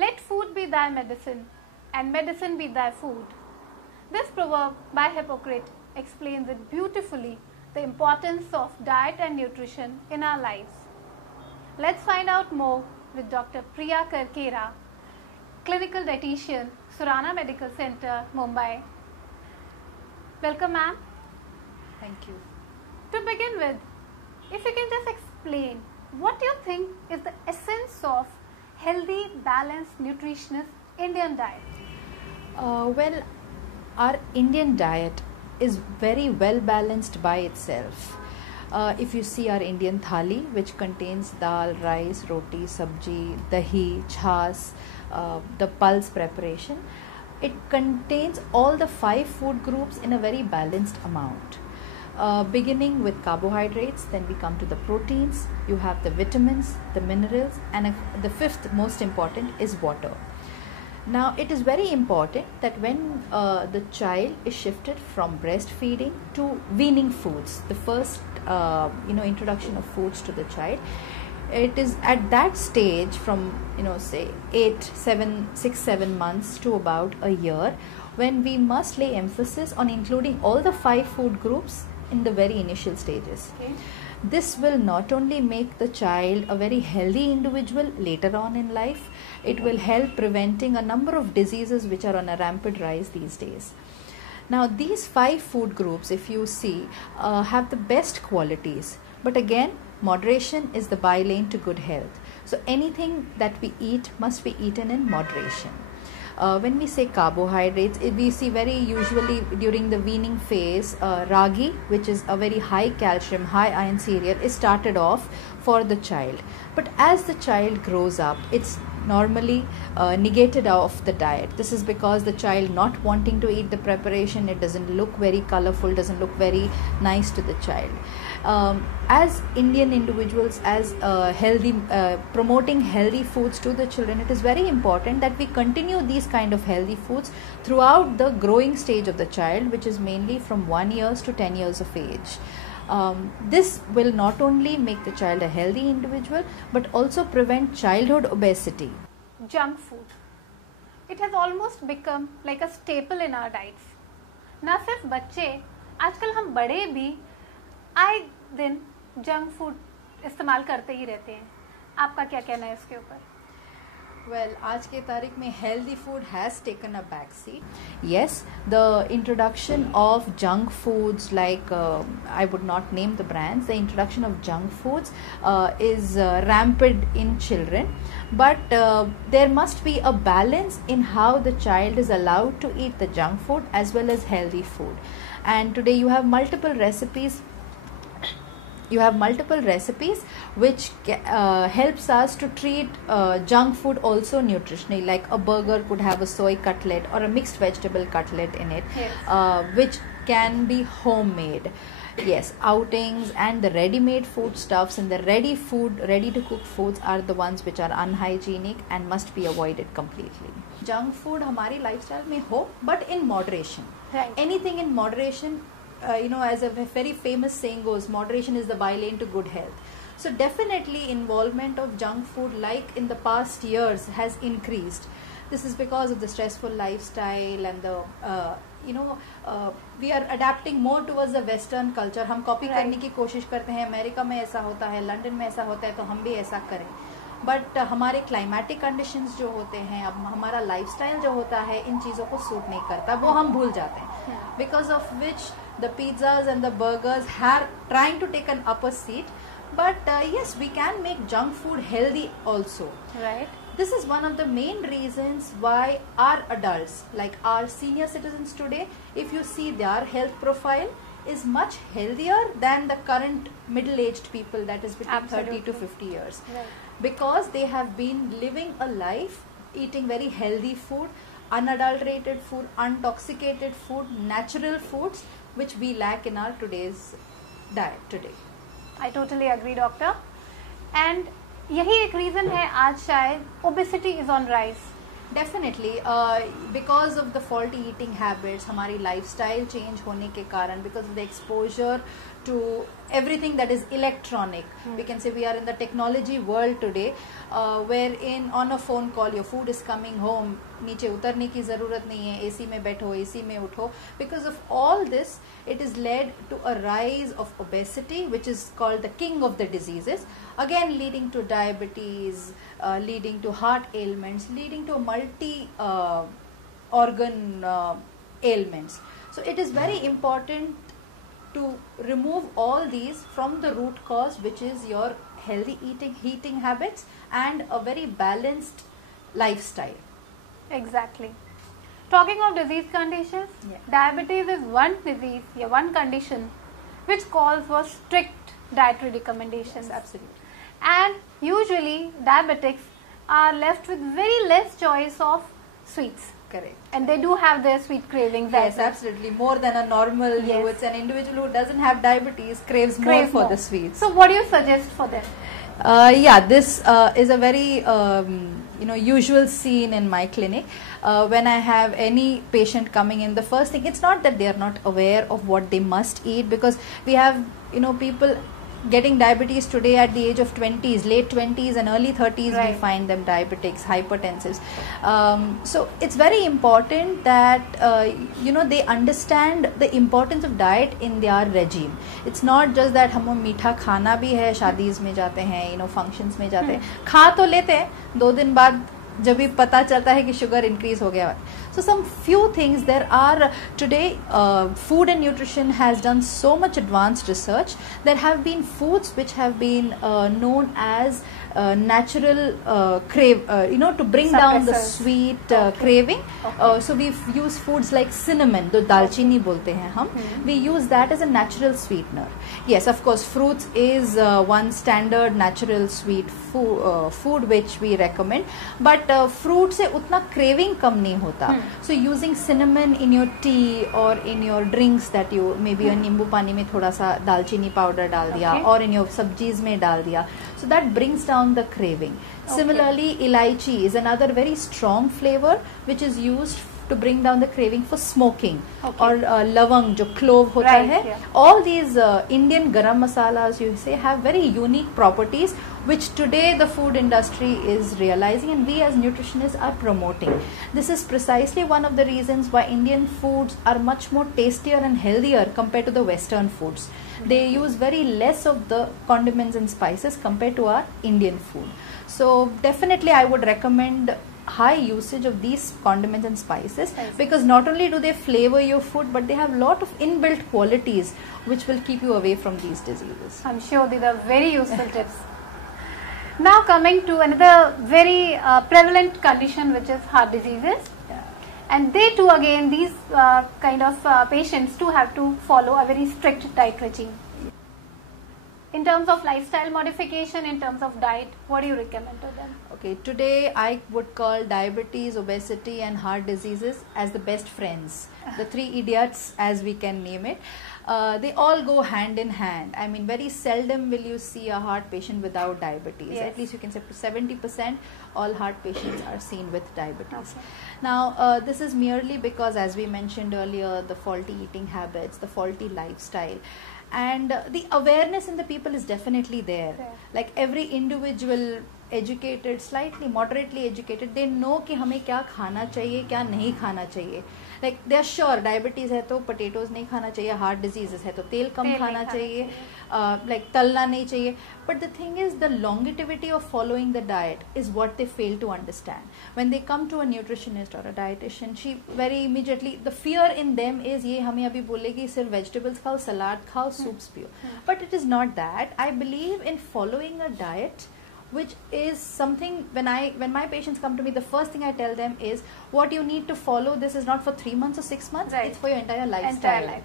Let food be thy medicine, and medicine be thy food. This proverb by Hippocrates explains it beautifully, the importance of diet and nutrition in our lives. Let's find out more with Dr. Priya Karkera, Clinical Dietitian, Surana Medical Center, Mumbai. Welcome, ma'am. Thank you. To begin with, if you can just explain what you think is the essence of healthy, balanced, nutritious Indian diet. Well, our Indian diet is very well balanced by itself. If you see our Indian thali, which contains dal, rice, roti, sabji, dahi, chas, the pulse preparation, it contains all the 5 food groups in a very balanced amount. Beginning with carbohydrates, then we come to the proteins, you have the vitamins, the minerals, and the 5th most important is water. Now, it is very important that when the child is shifted from breastfeeding to weaning foods, the first introduction of foods to the child, it is at that stage from say 6-7 months to about a year when we must lay emphasis on including all the 5 food groups in the very initial stages. Okay. This will not only make the child a very healthy individual later on in life, it will help preventing a number of diseases which are on a rampant rise these days. Now, these 5 food groups, if you see, have the best qualities, but again, moderation is the bylane to good health. So anything that we eat must be eaten in moderation. When we say carbohydrates, we see very usually during the weaning phase, ragi, which is a very high calcium, high iron cereal, is started off for the child. But as the child grows up, it's normally negated off the diet. This is because the child not wanting to eat the preparation, it doesn't look very colorful, doesn't look very nice to the child. As Indian individuals, as promoting healthy foods to the children, it is very important that we continue these kind of healthy foods throughout the growing stage of the child, which is mainly from 1 year to 10 years of age. This will not only make the child a healthy individual, but also prevent childhood obesity. Junk food. It has almost become like a staple in our diets. ना सिर्फ बच्चे, आजकल हम बड़े भी आए दिन junk food इस्तेमाल करते ही रहते हैं. आपका क्या कहना है इसके ऊपर? Well, आज के तारीख में healthy food has taken a back seat. Yes, the introduction of junk foods like, I would not name the brands, the introduction of junk foods is rampant in children. But there must be a balance in how the child is allowed to eat the junk food as well as healthy food. And today you have multiple recipes. Which helps us to treat junk food also nutritionally, like a burger could have a soy cutlet or a mixed vegetable cutlet in it. Yes. Which can be homemade. Yes, outings and the ready-made foodstuffs and the ready-to-cook foods are the ones which are unhygienic and must be avoided completely. Junk food हमारी lifestyle में हो, but in moderation. Right. Anything in moderation. As a very famous saying goes, moderation is the bylane to good health. So definitely involvement of junk food, like in the past years, has increased. This is because of the stressful lifestyle and the we are adapting more towards the Western culture. हम copy करने की कोशिश करते हैं. America में ऐसा होता है, लंदन में ऐसा होता है, तो हम भी ऐसा करें. बट हमारे क्लाइमेटिक कंडीशंस जो होते हैं, अब हमारा लाइफस्टाइल जो होता है, इन चीज़ों को सूट नहीं करता, वो हम भूल जाते हैं. Because of which the pizzas and the burgers are trying to take an upper seat. But yes, we can make junk food healthy also. Right. This is one of the main reasons why our adults, like our senior citizens today, if you see their health profile, is much healthier than the current middle-aged people, that is between Absolutely. 30 to 50 years. Right. Because they have been living a life eating very healthy food, unadulterated food, intoxicated food, natural foods, which we lack in our today's diet today. I totally agree, doctor. And यही एक reason है आज शायद obesity is on rise. Definitely, because of the faulty eating habits, हमारी lifestyle change होने के कारण, because of the exposure to everything that is electronic, we can say we are in the technology world today, wherein on a phone call your food is coming home, नीचे उतरने की ज़रूरत नहीं है, AC में बैठो, AC में उठो. Because of all this, it is led to a rise of obesity, which is called the king of the diseases, again leading to diabetes, leading to heart ailments, leading to multi organ ailments. So it is very important to remove all these from the root cause, which is your healthy eating habits and a very balanced lifestyle. Exactly. Talking of disease conditions, diabetes is one disease, one condition which calls for strict dietary recommendations. Yes, absolutely. And usually diabetics are left with very less choice of sweets. Correct. And they do have their sweet cravings. Yes, absolutely. More than a normal, it's an individual who doesn't have diabetes craves more for the sweets. So what do you suggest for them? This is a very usual scene in my clinic. When I have any patient coming in, the first thing, it's not that they are not aware of what they must eat, because we have people getting diabetes today at the age of 20s, late 20s and early 30s. Right. We find them diabetics, hypertensives. So it's very important that they understand the importance of diet in their regime. It's not just that हम मीठा खाना भी है, शादीज में जाते हैं, functions में जाते हैं, खा तो लेते हैं, 2 दिन बाद जब भी पता चलता है कि शुगर इंक्रीज हो गया. So some few things there are today. Food and nutrition has done so much advanced research. There have been foods which have been known as natural crave, to bring down the sweet craving. So we use foods like cinnamon, जो दालचीनी बोलते हैं हम. We use that as a natural sweetener. Yes, of course, fruits is one standard natural sweet food which we recommend. But fruit से उतना craving कम नहीं होता. So using cinnamon in your tea or in your drinks that you maybe नींबू पानी में थोड़ा सा दालचीनी पाउडर डाल दिया, or in your सब्जीज में डाल दिया. So that brings down the craving. Similarly, elaichi is another very strong flavor which is used to bring down the craving for smoking. Or lavang, जो clove होता है. All these Indian garam masalas, you say, have very unique properties which today the food industry is realizing and we as nutritionists are promoting. This is precisely one of the reasons why Indian foods are much more tastier and healthier compared to the Western foods. They use very less of the condiments and spices compared to our Indian food. So definitely I would recommend high usage of these condiments and spices, because not only do they flavor your food, but they have a lot of inbuilt qualities which will keep you away from these diseases. I'm sure these are very useful tips. Now coming to another very prevalent condition, which is heart diseases. And they too, again, these kind of patients too have to follow a very strict diet regime. In terms of lifestyle modification, in terms of diet, what do you recommend to them? Okay, today I would call diabetes, obesity and heart diseases as the best friends. The 3 idiots, as we can name it. They all go hand in hand. I mean, very seldom will you see a heart patient without diabetes. Yes. At least you can say 70% all heart patients are seen with diabetes. Now, this is merely because, as we mentioned earlier, the faulty eating habits, the faulty lifestyle. And the awareness in the people is definitely there. Like every individual, educated, slightly moderately educated, they know कि हमें क्या खाना चाहिए, क्या नहीं खाना चाहिए. Like they are sure diabetes है तो potatoes नहीं खाना चाहिए, heart diseases है तो तेल कम खाना चाहिए, like तलना नहीं चाहिए. But the thing is, the longevity of following the diet is what they fail to understand. When they come to a nutritionist or a dietitian, she very immediately, the fear in them is ये हमें अभी बोलेगी सिर्फ vegetables खाओ, salad खाओ, soups पियो. But it is not that. I believe in following a diet which is something, when my patients come to me, the first thing I tell them is what you need to follow. This is not for 3 months or 6 months. It's for your entire lifestyle.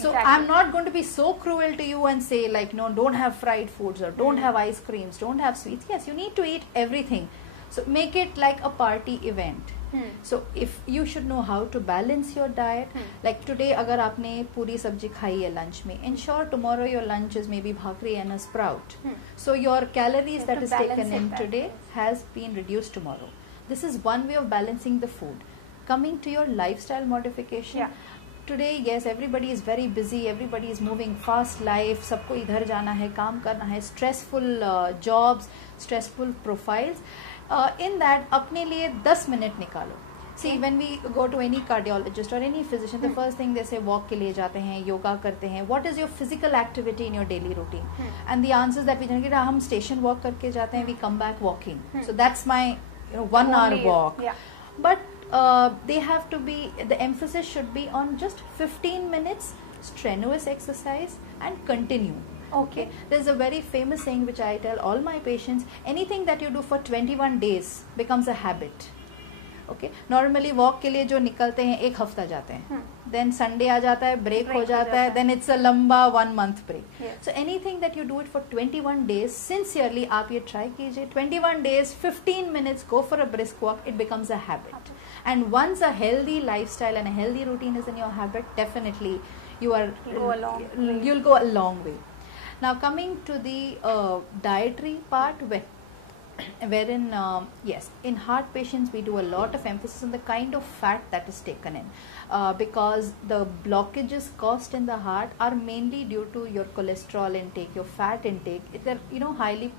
So I'm not going to be so cruel to you and say like, no, don't have fried foods or don't have ice creams, don't have sweets. Yes, you need to eat everything. So make it like a party event. So if you should know how to balance your diet, like today अगर आपने पूरी सब्जी खाई है lunch में, ensure tomorrow your lunch is maybe bhakri and a sprout. So your calories that is taken in today has been reduced tomorrow. This is one way of balancing the food. Coming to your lifestyle modification, today, yes, everybody is very busy, everybody is moving fast life, सबको इधर जाना है, काम करना है, stressful jobs, stressful profiles. In that, अपने लिए 10 minute निकालो. See, when we go to any cardiologist or any physician, the first thing they say, walk के लिए जाते हैं, yoga करते हैं. What is your physical activity in your daily routine? And the answers that we generate, हम station walk करके जाते हैं, we come back walking. So that's my 1 hour walk. But they have to be, the emphasis should be on just 15 minutes strenuous exercise and continue. Okay, there's a very famous saying which I tell all my patients: anything that you do for 21 days becomes a habit. Okay, normally walk के लिए जो निकलते हैं 1 हफ्ता जाते हैं, then Sunday आ जाता है, break हो जाता है, then it's a लंबा 1 month break. So anything that you do it for 21 days sincerely, आप ये try कीजिए. 21 days, 15 minutes, go for a brisk walk. It becomes a habit. And once a healthy lifestyle and a healthy routine is in your habit, definitely you'll go a long way. Now coming to the dietary part, wherein yes, in heart patients we do a lot of emphasis on the kind of fat that is taken in, because the blockages caused in the heart are mainly due to your cholesterol intake, your fat intake. They're highly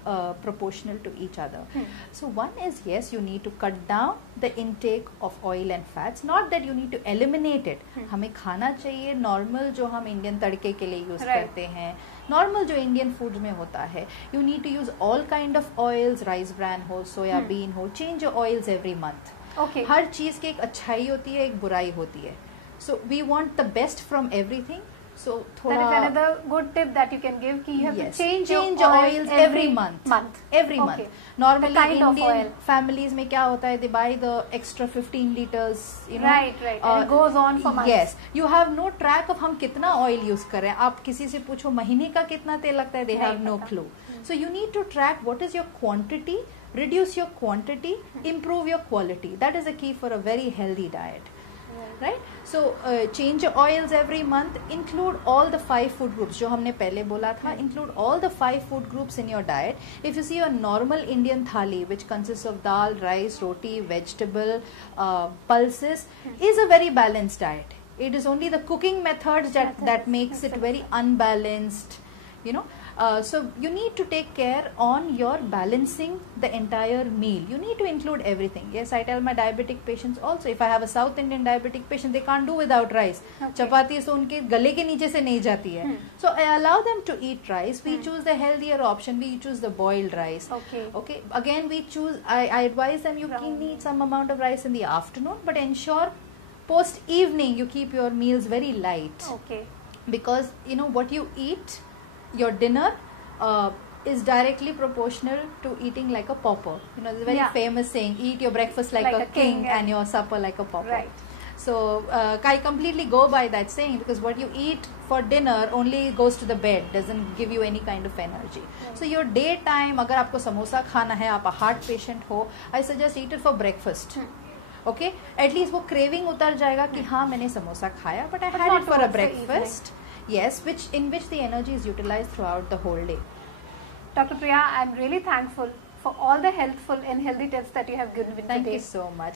proportional to each other. So one is, yes, you need to cut down the intake of oil and fats, not that you need to eliminate it. हमें खाना चाहिए normal जो हम Indian तड़के के लिए use करते हैं, normal जो Indian foods में होता है. You need to use all kind of oils, rice bran हो, soya bean हो, change your oils every month. Okay. हर चीज की एक अच्छाई होती है, एक बुराई होती है. So we want the best from everything. So that is another good tip that you can give, कि you have to change your oils every month. Every month. Normally Indian families में क्या होता है, they buy the extra 15 liters, Right. And it goes on for months. Yes, you have no track of हम कितना oil use कर रहे हैं. आप किसी से पूछो महीने का कितना तेल लगता है, they have no clue. So you need to track what is your quantity, reduce your quantity, improve your quality. That is the key for a very healthy diet. Right? So change your oils every month. Include all the 5 food groups जो हमने पहले बोला था. Include all the 5 food groups in your diet. If you see a normal Indian thali, which consists of dal, rice, roti, vegetable, pulses, is a very balanced diet. It is only the cooking methods that makes it very unbalanced. So you need to take care on your balancing the entire meal. You need to include everything. Yes, I tell my diabetic patients also, if I have a South Indian diabetic patient, they can't do without rice. Chapati so unke gale ke niche se nahi jati hai. So I allow them to eat rice. We choose the healthier option. We choose the boiled rice. Okay. Again, I advise them, you can eat some amount of rice in the afternoon, but ensure post evening you keep your meals very light. Because what you eat, your dinner is directly proportional to eating like a pauper. There's a very famous saying, eat your breakfast like a king and your supper like a pauper. Right. So I completely go by that saying, because what you eat for dinner only goes to the bed, doesn't give you any kind of energy. So your daytime, अगर आपको समोसा खाना है, आप a heart patient हो, I suggest eat it for breakfast. Okay, at least वो craving उतर जाएगा कि हाँ मैंने समोसा खाया, but I had it for a breakfast. Yes, in which the energy is utilized throughout the whole day. Dr. Priya, I'm really thankful for all the helpful and healthy tips that you have given today. Thank you so much.